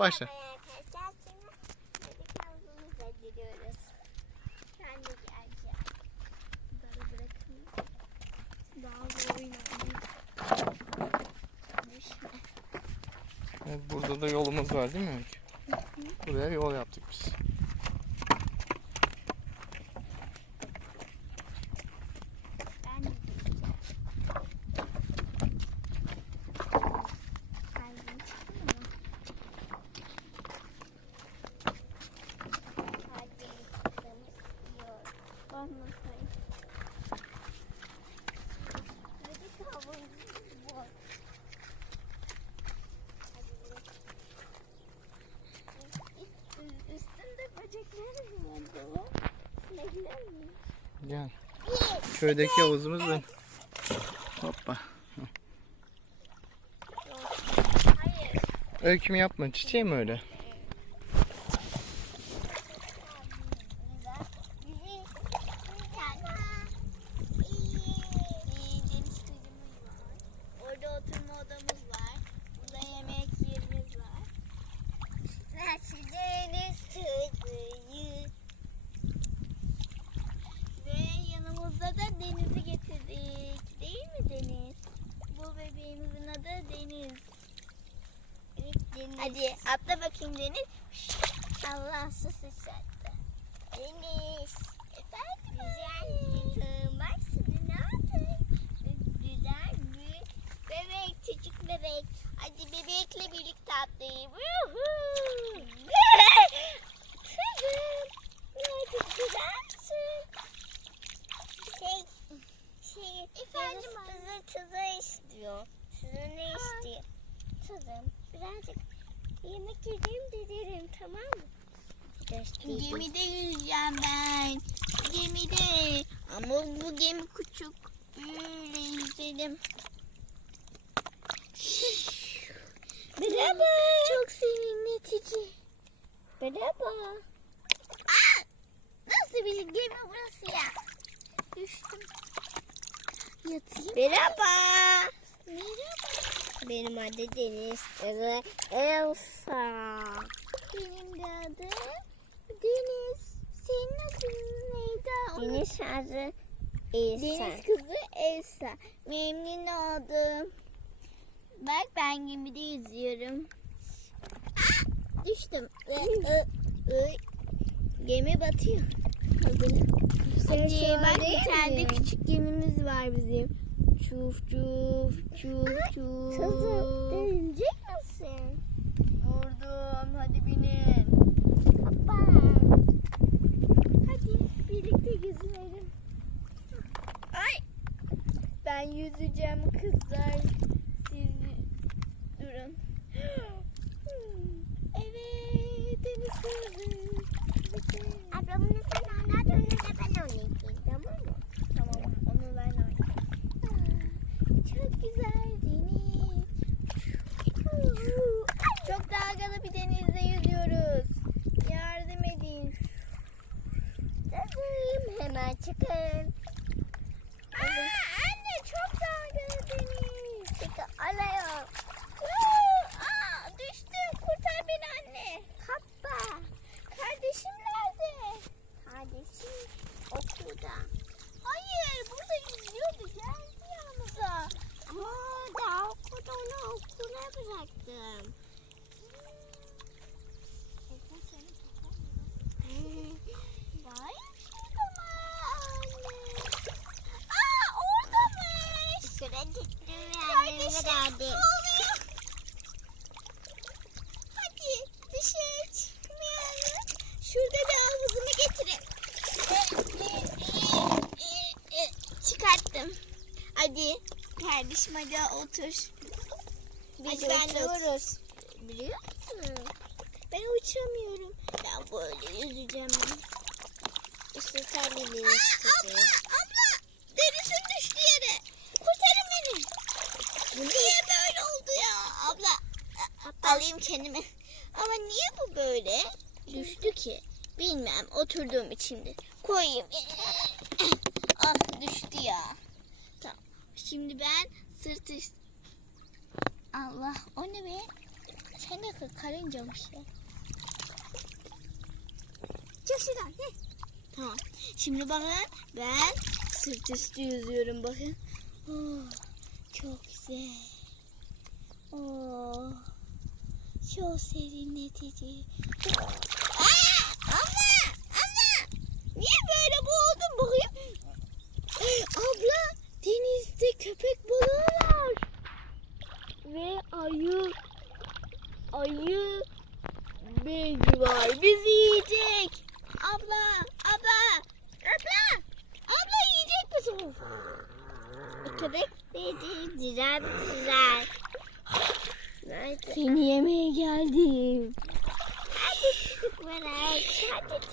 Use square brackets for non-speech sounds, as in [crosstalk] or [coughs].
Başla. Evet, burada da yolumuz var değil mi? Buraya yol yaptık biz. Ben de gireceğim. Kalbim çıktı mı? Kalbim çıktığımız diyor. Bakmasayım. Bebek havuzumuz bu. Hadi gidelim. Üst- üst- Üstünde böcekler mi var baba? Sinekler mi? Gel. Köydeki havuzumuz bu. Hoppa. Öyküm yapma. Çiçeği mi öyle? Orada oturma odamız var. Burada yemek yerimiz var. Deniz kızıyı. Ve yanımızda da Deniz'i getirdik. Değil mi Deniz? Bu bebeğimizin adı Deniz. Evet Deniz. Hadi atla bakayım Deniz. Allah su sıçrattı. Deniz. Efendim Güzel şimdi ne yaptık? Güzel bir bebek, küçük bebek. Hadi bebekle birlikte atlayayım. Çok güzelsin. Şey, şey, Efendim kızı tuza istiyor. Sizin ne istiyor? Kızım birazcık de derim tamam mı? Gemide yüzeceğim ben. Gemide. Ama bu gemi küçük. Böyle yüzelim. Merhaba. Çok serinletici. Merhaba. Aa, nasıl bir gemi burası ya? Düştüm. Yatayım. Merhaba. Benim adı Deniz. Adı Elsa. Benim de adım Deniz. Senin adın neydi? Deniz adı Elsa. Deniz kızı Elsa. Memnun oldum. Bak ben gemide yüzüyorum. Ah, düştüm. Gemi batıyor. Hadi bak bir tane de küçük gemimiz var bizim. Çuf çuf çuf çuf. Kızım dönecek misin? Vurdum hadi binin. Hoppa. Hadi birlikte yüzünelim. Ay. Ben yüzeceğim kızlar. turn. Kardeşim ne oluyor? Hadi dışarı çıkmayalım. Şurada bir havuzumu getirin. Çıkarttım. Hadi kardeşim hadi otur. Biz uçuyoruz. Biliyor musun? Ben uçamıyorum. Ben böyle yüzeceğim. İşte sen de abla, abla. Denizin düştü yere. Beni. Niye böyle oldu ya abla? Alayım kendimi. Ama niye bu böyle? Düştü ki. Bilmem oturduğum içindir. Koyayım. [coughs] ah düştü ya. Tamam. Şimdi ben sırt üst... Allah o ne be? Sen de karıncamış ya. Çık şuradan. Tamam. Şimdi bakın ben sırt üstü yüzüyorum bakın. Oh, çok güzel. Oh, çok serinletici. Aa, abla! Abla! Niye böyle boğuldun bakayım? Abla denizde köpek balığı var. Ve ayı. Ayı. Bezi var. Bizi yiyecek. Abla, abla, abla, abla yiyecek misin? Köpek dedi, güzel, güzel. Seni yemeye geldim. Hadi çocuk Hadi